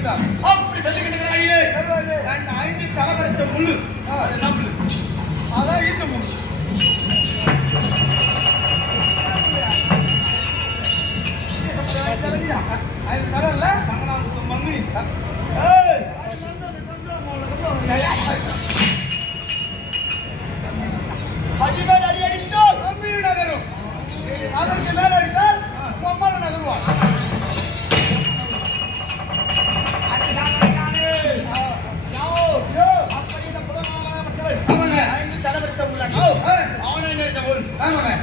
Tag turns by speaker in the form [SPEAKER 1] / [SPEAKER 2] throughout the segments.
[SPEAKER 1] செல்கின்றார். அப்படி செல்லுகின்ற வழியிலே,
[SPEAKER 2] செல்வாரு
[SPEAKER 1] அந்த முள்ளு, என்ன முள்ளு?
[SPEAKER 2] அதான் அது தரல
[SPEAKER 1] சங்கராமுத்து மம்மி.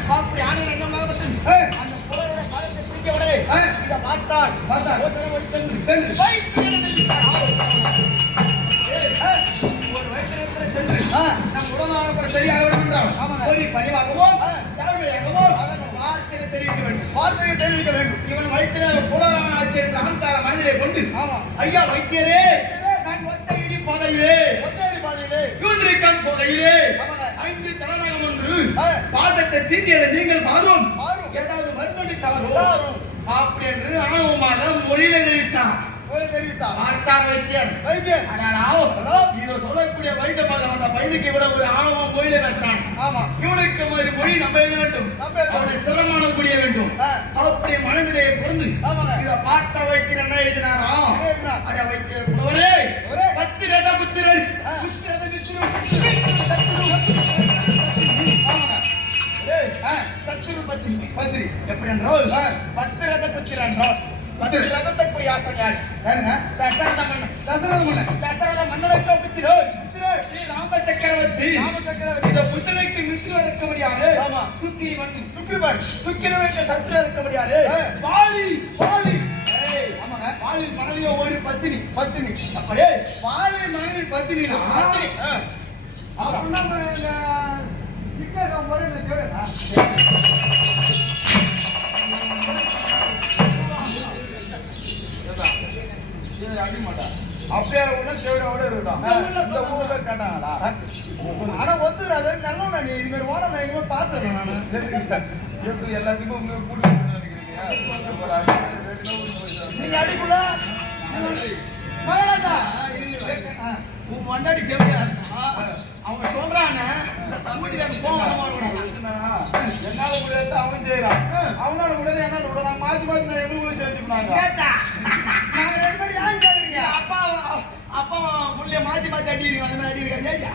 [SPEAKER 1] அப்படி ஆணை எண்ணமாகப்பட்டு,
[SPEAKER 2] ஆ.
[SPEAKER 1] அந்த புலவருடைய காலத்தை பிடிக்கவில்லை.
[SPEAKER 2] ஆ.
[SPEAKER 1] இதை பார்த்தார்.
[SPEAKER 2] பார்த்தார்.
[SPEAKER 1] சென்று,
[SPEAKER 2] சென்று.
[SPEAKER 1] ஒரு வைத்தியரிடத்தில் சென்று. நம் உடனாகப்பட சரியாக. போய் பணிவாகவும்,
[SPEAKER 2] ஆ.
[SPEAKER 1] தாழ்மையாகவும், வார்த்தையை தெரிவிக்க வேண்டும்.
[SPEAKER 2] வார்த்தையை தெரிவிக்க வேண்டும்
[SPEAKER 1] இவன் வைத்தியர் புலராமன் ஆட்சி என்ற அகங்கார மனதிலே கொண்டு ஐயா வைத்தியரே நான் ஒத்த இடி பாதையிலே
[SPEAKER 2] ஒத்தடி பாதையிலே
[SPEAKER 1] யூன்றிக்கான் போகையிலே
[SPEAKER 2] ஆமாங்க.
[SPEAKER 1] ஐந்து தலைநகம் ஒன்று. பாதத்தை தீண்டியதை நீங்கள் பாரும். ஏதாவது மறுபடி தவறு
[SPEAKER 2] தவறும்.
[SPEAKER 1] அப்படி என்று ஆணவமாக மொழியில தெரிவித்தான் சொல்லக்கூடிய வைத்தியமாக வந்த பையனுக்கு இவ்வளவு ஒரு ஆணவம் மொழியில பெற்றான்
[SPEAKER 2] ஆமா.
[SPEAKER 1] இவனுக்கு ஒரு மொழி நம்ப வேண்டும். அவனை சிரமமான புரிய வேண்டும். அப்படி மனதிலே பொருந்து. இத பார்த்த வைத்தியர் என்ன எழுதினாரா? அட வைத்தியர் புலவரே. பத்திரத புத்திரன். புத்திரத புத்திரன். பத்திரி. எப்படி என்றால். பத்திரத புத்திரன் என்றால்
[SPEAKER 2] யாருங்க?
[SPEAKER 1] தசரத மன்னன்.
[SPEAKER 2] தசரத முன்ன
[SPEAKER 1] தசரத மன்னனுக்கு புத்திரோ புத்திரோ ஸ்ரீ ராம சக்கரவர்த்தி.
[SPEAKER 2] ராம சக்கரவர்த்தி.
[SPEAKER 1] இந்த புத்தனுக்கு மித்திர இருக்க முடியாது
[SPEAKER 2] ஆமா.
[SPEAKER 1] சுக்கி வந்து சுக்கிரவன் சுக்கிரனுக்கு சத்ரு இருக்க முடியாது
[SPEAKER 2] பாலி
[SPEAKER 1] ஏய்,
[SPEAKER 2] ஆமாங்க.
[SPEAKER 1] வாலி மனைவியோ ஒரு பத்தினி.
[SPEAKER 2] பத்தினி.
[SPEAKER 1] அப்படியே.
[SPEAKER 2] பாலி மனைவி
[SPEAKER 1] பத்தினி. ஆ. அப்புறம்
[SPEAKER 2] நம்ம இந்த விக்னேஸ்வரன் போல இந்த தேவையா
[SPEAKER 1] அப்படியே உள்ள தேவையோட இருந்தான் இந்த ஊர்ல கேட்டாங்களா?
[SPEAKER 2] ஆனா ஒத்துறாது. நல்லவனா நீ? இது மாதிரி ஓட நான் இனிமே பார்த்தேன் நானு.
[SPEAKER 1] எப்படி எல்லாத்துக்கும் கூட்டி
[SPEAKER 2] நீங்க அடிக்குள்ள. மகாராஜா.
[SPEAKER 1] உன் முன்னாடி தேவையா அவங்க சொல்றாங்க எனக்கு போக
[SPEAKER 2] என்னால முடியாது அவன் செய்யறான் அவனால முடியாது என்னால விட நாங்க மாத்தி மாத்தி நான் நாங்க ரெண்டு பேரும் யாரும் கேக்குறீங்க
[SPEAKER 1] அப்பா அப்பா புள்ளைய மாத்தி மாத்தி அடி இருக்கு அந்த மாதிரி அடி இருக்காது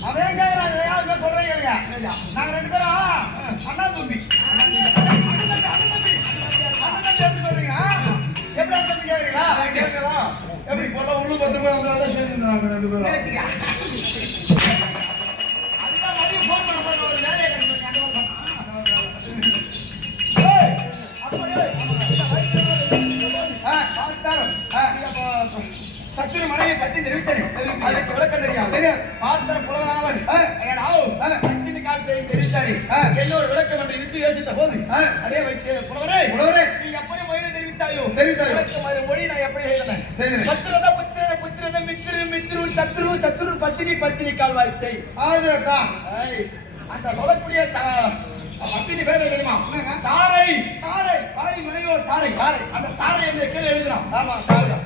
[SPEAKER 2] அவன் பேர் சொல்றேன் கேளுங்க. நாங்க ரெண்டு பேரும் அண்ணா தம்பி. எப்படி உள்ளுக்கு வந்து போய் அவங்களால சேர்ந்துருந்தாங்க ரெண்டு பேரும்.
[SPEAKER 1] அதுதான் மறுபடியும் ஃபோன் பண்ண ஒரு வேலையை சத்துரு மனைவி பத்தி தெரிவித்தேன் விளக்கம் தெரியாது
[SPEAKER 2] தெரியாது.
[SPEAKER 1] பார்த்தர். ஐயனாவ்
[SPEAKER 2] ஆ.
[SPEAKER 1] பத்தினி காலத்தை தெரிவித்தாரு. என்னோட விளக்கம் என்று இழுத்து யோசித்த போது. அதே வைத்து புலவரே
[SPEAKER 2] புலவரே.
[SPEAKER 1] நீ எப்படி மொழியை தெரிவித்தாயோ
[SPEAKER 2] தெரிவித்தாயோ.
[SPEAKER 1] மொழி நான் எப்படி செய்தேன். பத்திரத புத்திர புத்திரத மித்திரு மித்திரு சத்ரு சத்ரு பத்தினி பத்தினி கால் வாய்த்தை
[SPEAKER 2] அதுதான்.
[SPEAKER 1] அந்த சொல்லக்கூடிய த- பத்தினி பேர் தெரியுமா தாரை.
[SPEAKER 2] தாரை
[SPEAKER 1] தாரை தாரை. அந்த தாரை என்று கீழே எழுதுறான்
[SPEAKER 2] ஆமா, தாரை.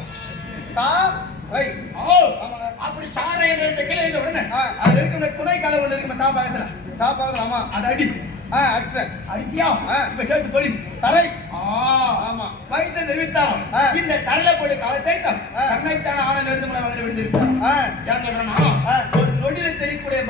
[SPEAKER 2] தா- ரை.
[SPEAKER 1] ஓ
[SPEAKER 2] ஆமாங்க.
[SPEAKER 1] அப்படி தாரை என்ற கீழே எழுத உடனே. அது இருக்கிற துணை கால ஒன்று இருக்கு தா பக்கத்துல
[SPEAKER 2] தா பாக்குது, ஆமா.
[SPEAKER 1] அது அடி
[SPEAKER 2] ஆ, அடிச்சிட்டேன்.
[SPEAKER 1] அடித்தியா. இப்ப சேர்த்து போடி
[SPEAKER 2] தரை. ஆமா.
[SPEAKER 1] வைத்த தெரிவித்தாராம். இந்த தலையில போட்டு காலத்தை தான்
[SPEAKER 2] ஆ.
[SPEAKER 1] கண்ணைத்தான ஆன நிறுத்த முடிய வந்து விழுந்திருக்கான்
[SPEAKER 2] ஆ,
[SPEAKER 1] ஏன் சொல்றேன்னா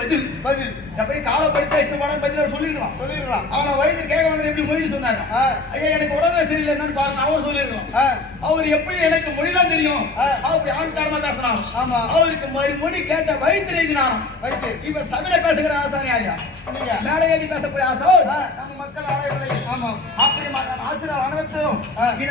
[SPEAKER 1] பதில்
[SPEAKER 2] பதில்.
[SPEAKER 1] எப்படி காலப்படுத்த இஷ்டமான பதில் அவர் சொல்லிருக்கலாம்
[SPEAKER 2] சொல்லிருக்கலாம்.
[SPEAKER 1] அவனை வயது கேட்க வந்து எப்படி மொழி சொன்னாங்க ஐயா எனக்கு உடனே சரியில்லை என்னன்னு பாருங்க அவர்
[SPEAKER 2] ஆ,
[SPEAKER 1] அவர் எப்படி எனக்கு மொழிலாம் தெரியும். அப்படி ஆண்காரமா பேசுறான்
[SPEAKER 2] ஆமா.
[SPEAKER 1] அவருக்கு மறுமொழி கேட்ட வயிற்று எழுதினாராம்
[SPEAKER 2] வைத்து.
[SPEAKER 1] இப்ப சபையில பேசுகிற ஆசானி
[SPEAKER 2] நீங்க.
[SPEAKER 1] மேடை ஏறி பேசக்கூடிய ஆசோ. நம்ம மக்கள் அழைவில்லை
[SPEAKER 2] ஆமா.
[SPEAKER 1] அப்படி ஆசிரியர் அனைவரும்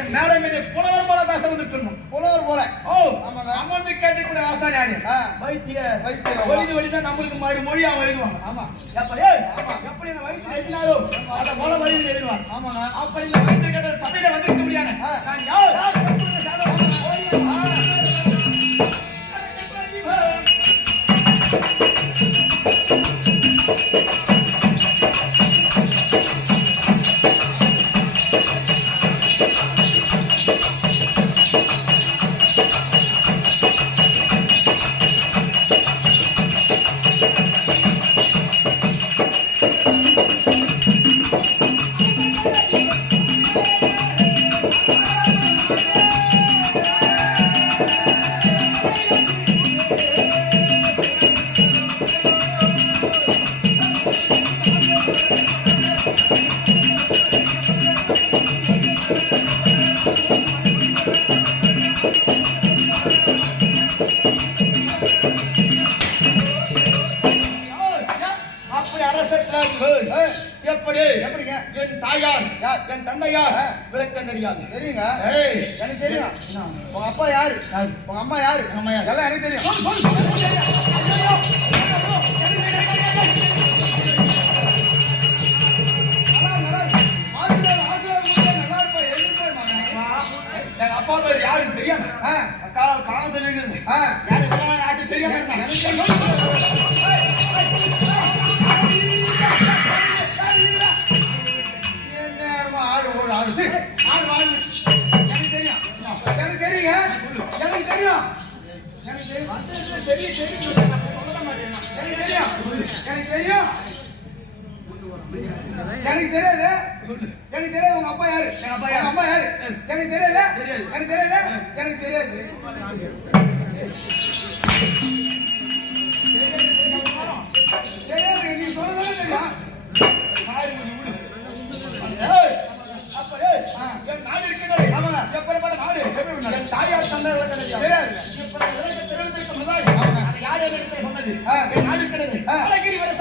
[SPEAKER 1] மேடை மீது புலவர் போல பேச வந்துட்டு இருந்தோம்.
[SPEAKER 2] புலவர் போல.
[SPEAKER 1] ஓ
[SPEAKER 2] ஆமாங்க.
[SPEAKER 1] அமர்ந்து கேட்கக்கூடிய ஆசானி யாரு. வைத்திய
[SPEAKER 2] வைத்தியம்.
[SPEAKER 1] ஒளிது ஒளிதான் நம்மளுக்கு மாதிரி மொழி எழுதுவாங்க
[SPEAKER 2] ஆமா
[SPEAKER 1] எப்படி இந்த வயிற்று எழுதினாரோ அத போல வழியில் எழுதுவான்
[SPEAKER 2] ஆமாங்க
[SPEAKER 1] அப்ப இந்த வயிற்று சபையில வந்திருக்க முடியாது. நான் யார் சாதம் என் தாயார்
[SPEAKER 2] யார்?
[SPEAKER 1] என் தந்தையார். விளக்கம் தெரியாது.
[SPEAKER 2] தெரியுங்க. எனக்கு தெரியும்? உங்க அப்பா யாரு? உங்க அம்மா யாரு?
[SPEAKER 1] அம்மா யாரு?
[SPEAKER 2] எல்லாம் எனக்கு தெரியும்
[SPEAKER 1] சொல், சொல், சொல்.
[SPEAKER 2] நல்லா, நல்லா இருக்கு. ஆசீர்வாதம், எனக்கு தெரியும்.
[SPEAKER 1] சொல்ல
[SPEAKER 2] எனக்கு தெரியும். எனக்கு தெரியும். எனக்கு தெரியாது எனக்கு தெரியாது உங்க அப்பா யாரு
[SPEAKER 1] எங்க அப்பா யாரு?
[SPEAKER 2] அம்மா யாரு எனக்கு தெரியாது எனக்கு தெரியாது எனக்கு தெரியாது
[SPEAKER 1] என் நாடு இருக்கிறது.
[SPEAKER 2] ஆமாங்க.
[SPEAKER 1] நாடு? என் தாயார் தந்தையர் தெரியாது. யார் சொன்னது? என் நாடு இருக்கிறது. அழகிரி வர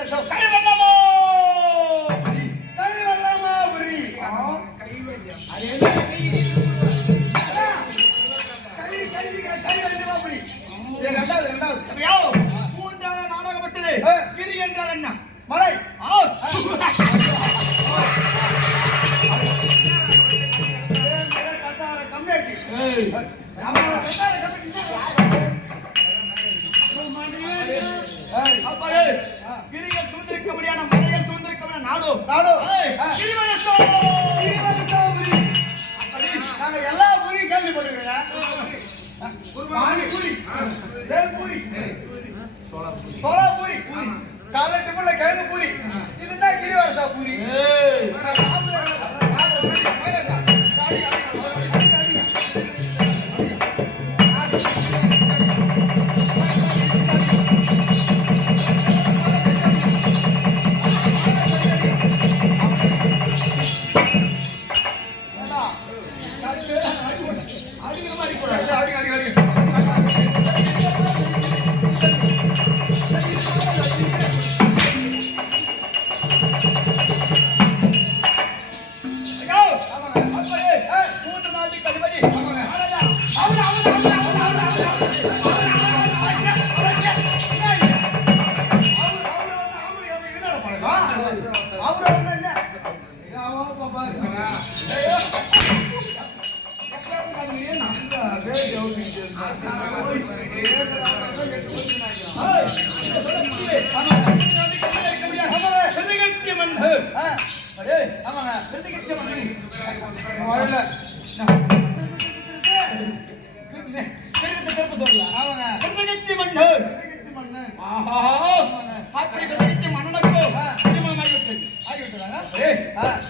[SPEAKER 2] மகத தேசம்
[SPEAKER 1] கைவண்ணமோ.
[SPEAKER 2] கை வல்லாமாபுரி
[SPEAKER 1] ஆ, அது என்ன கை?
[SPEAKER 2] கை கை கை வல்லாமாபுரி இது ரெண்டாவது ரெண்டாவது
[SPEAKER 1] எப்படியோ? மூன்றாவது நாடகப்பட்டது. கிரி என்றால் என்ன?
[SPEAKER 2] மலை
[SPEAKER 1] ஆ. ஏய்.
[SPEAKER 2] நம்ம கத்தார
[SPEAKER 1] கிரிகள் சூழ்ந்திருக்கபடியான மலைகள் சூழ்ந்திருக்கபடியான நாடோ.
[SPEAKER 2] நாடோ.
[SPEAKER 1] கிரிவலசம்.
[SPEAKER 2] நாங்க எல்லா பூரியும் கேள்விப்பட்டிருக்கோங்க பானிபூரி வேல்பூரி சோளாபூரி காலட்டு முள்ள கிழங்கு பூரி. இது என்ன கிரிவாசா பூரி.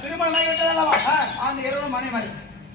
[SPEAKER 2] திருமணம்
[SPEAKER 1] ஆகிவிட்டதல்லவா
[SPEAKER 2] அந்த இரவு மனை மாதிரி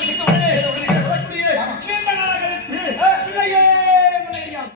[SPEAKER 1] Come on.